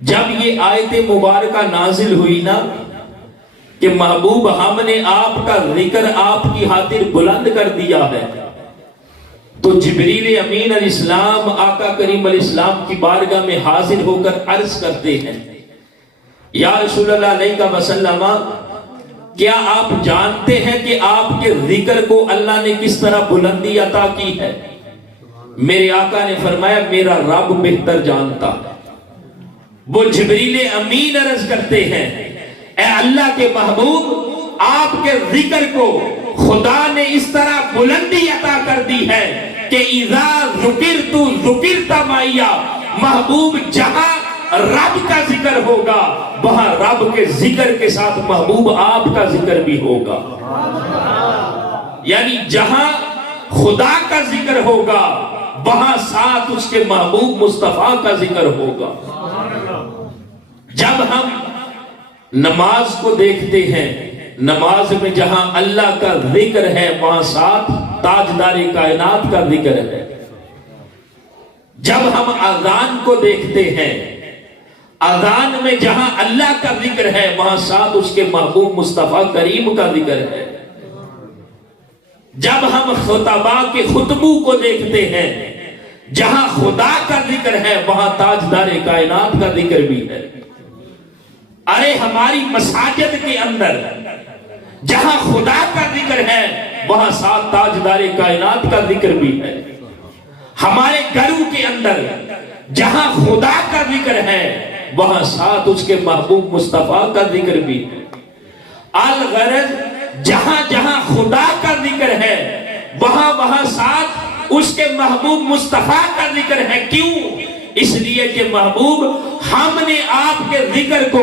جب یہ آیت مبارکہ نازل ہوئی نا کہ محبوب ہم نے آپ کا ذکر آپ کی خاطر بلند کر دیا ہے، تو جبریل امین علیہ السلام آقا کریم علیہ السلام کی بارگاہ میں حاضر ہو کر عرض کرتے ہیں، یا رسول اللہ علیہ وسلم، کیا آپ جانتے ہیں کہ آپ کے ذکر کو اللہ نے کس طرح بلندی عطا کی ہے؟ میرے آقا نے فرمایا میرا رب بہتر جانتا ہے۔ وہ جبریل امین عرض کرتے ہیں، اے اللہ کے محبوب، آپ کے ذکر کو خدا نے اس طرح بلندی عطا کر دی ہے کہ اذا ذکرت ذکرت معی، محبوب جہاں رب کا ذکر ہوگا وہاں رب کے ذکر کے ساتھ محبوب آپ کا ذکر بھی ہوگا۔ یعنی جہاں خدا کا ذکر ہوگا وہاں ساتھ اس کے محبوب مصطفیٰ کا ذکر ہوگا۔ جب ہم نماز کو دیکھتے ہیں، نماز میں جہاں اللہ کا ذکر ہے وہاں ساتھ تاجدار کائنات کا ذکر ہے۔ جب ہم اذان کو دیکھتے ہیں، اذان میں جہاں اللہ کا ذکر ہے وہاں ساتھ اس کے محبوب مصطفیٰ کریم کا ذکر ہے۔ جب ہم خطبہ کے خطبوں کو دیکھتے ہیں، جہاں خدا کا ذکر ہے وہاں تاجدار کائنات کا ذکر بھی ہے۔ ارے ہماری مساجد کے اندر جہاں خدا کا ذکر ہے وہاں ساتھ تاجدار کائنات کا ذکر بھی ہے۔ ہمارے گھروں کے اندر جہاں خدا کا ذکر ہے وہاں ساتھ اس کے محبوب مصطفیٰ کا ذکر بھی ہے۔ الغرض جہاں جہاں خدا کا ذکر ہے وہاں وہاں ساتھ اس کے محبوب مصطفیٰ کا ذکر ہے۔ کیوں؟ اس لیے کہ محبوب ہم نے آپ کے ذکر کو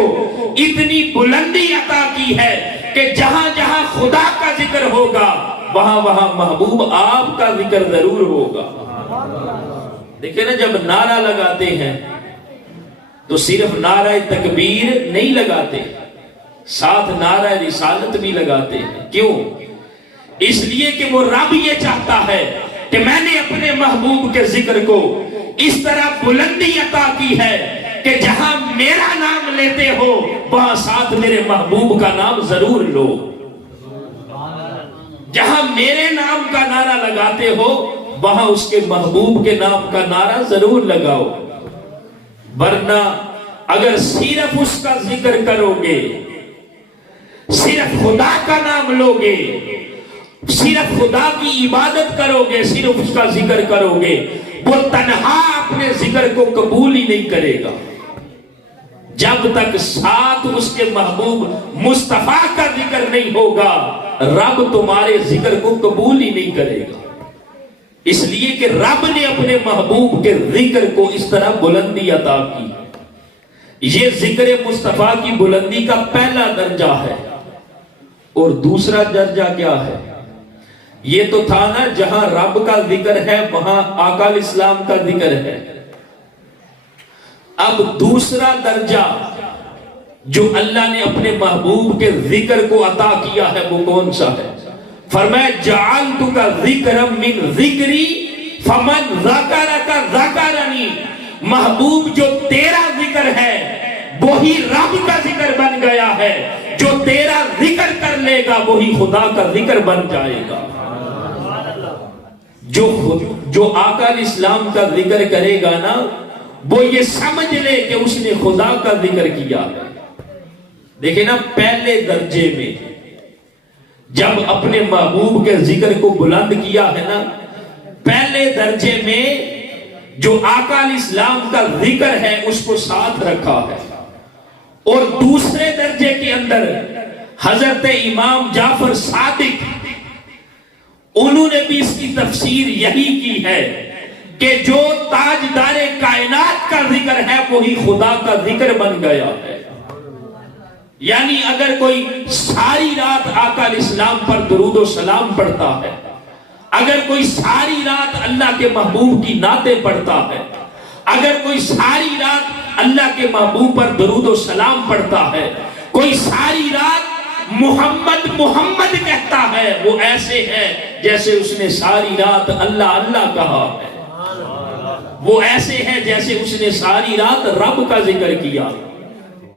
اتنی بلندی عطا کی ہے کہ جہاں جہاں خدا کا ذکر ہوگا وہاں وہاں محبوب آپ کا ذکر ضرور ہوگا۔ دیکھیں نا، جب نعرہ لگاتے ہیں تو صرف نعرہ تکبیر نہیں لگاتے، ساتھ نعرہ رسالت بھی لگاتے ہیں۔ کیوں؟ اس لیے کہ وہ رب یہ چاہتا ہے کہ میں نے اپنے محبوب کے ذکر کو اس طرح بلندی عطا کی ہے کہ جہاں میرا نام لیتے ہو وہاں ساتھ میرے محبوب کا نام ضرور لو۔ جہاں میرے نام کا نعرہ لگاتے ہو وہاں اس کے محبوب کے نام کا نعرہ ضرور لگاؤ، ورنہ اگر صرف اس کا ذکر کرو گے، صرف خدا کا نام لو گے، صرف خدا کی عبادت کرو گے، صرف اس کا ذکر کرو گے، وہ تنہا اپنے ذکر کو قبول ہی نہیں کرے گا جب تک ساتھ اس کے محبوب مصطفیٰ کا ذکر نہیں ہوگا۔ رب تمہارے ذکر کو قبول ہی نہیں کرے گا، اس لیے کہ رب نے اپنے محبوب کے ذکر کو اس طرح بلندی عطا کی۔ یہ ذکر مصطفیٰ کی بلندی کا پہلا درجہ ہے۔ اور دوسرا درجہ کیا ہے؟ یہ تو تھا نا جہاں رب کا ذکر ہے وہاں آقا علیہ السلام کا ذکر ہے۔ اب دوسرا درجہ جو اللہ نے اپنے محبوب کے ذکر کو عطا کیا ہے وہ کون سا ہے؟ فرمایا جعلتک ذکرا من ذکری فمن ذکرک ذکرنی، محبوب جو تیرا ذکر ہے وہی رب کا ذکر بن گیا ہے، جو تیرا ذکر کر لے گا وہی خدا کا ذکر بن جائے گا۔ جو آقا علیہ السلام کا ذکر کرے گا نا وہ یہ سمجھ لے کہ اس نے خدا کا ذکر کیا ہے۔ دیکھیں نا، پہلے درجے میں جب اپنے محبوب کے ذکر کو بلند کیا ہے نا، پہلے درجے میں جو آقا علیہ السلام کا ذکر ہے اس کو ساتھ رکھا ہے، اور دوسرے درجے کے اندر حضرت امام جعفر صادق انہوں نے بھی اس کی تفسیر یہی کی ہے کہ جو تاجدار کائنات کا ذکر ہے وہی خدا کا ذکر بن گیا ہے۔ یعنی اگر کوئی ساری رات آقا علیہ السلام پر درود و سلام پڑھتا ہے، اگر کوئی ساری رات اللہ کے محبوب کی نعتیں پڑھتا ہے، اگر کوئی ساری رات اللہ کے محبوب پر درود و سلام پڑھتا ہے، کوئی ساری رات محمد محمد کہتا ہے، وہ ایسے ہے جیسے اس نے ساری رات اللہ اللہ کہا ہے۔ وہ ایسے ہیں جیسے اس نے ساری رات رب کا ذکر کیا.